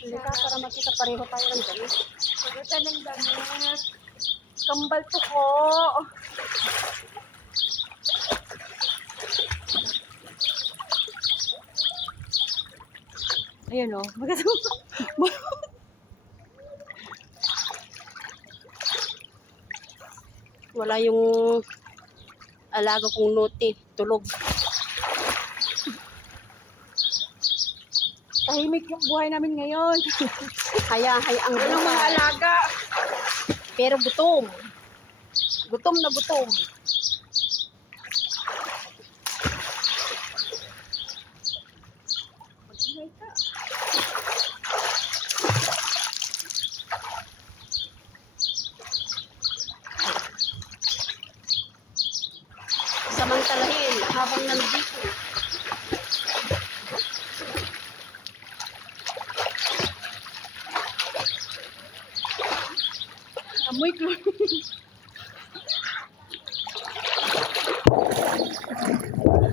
Halika para makita pareho tayo ng damit. Pagkita ng damit. Kambal to ko. Ayan o. Wala yung alaga kong Nuti. Tulog. Tahimik yung buhay namin ngayon. Hayang Walang mga alaga. Pero gutom. Gutom na gutom. Mag-ingay ka. Samantalahin habang nandito. Amoy chlorine.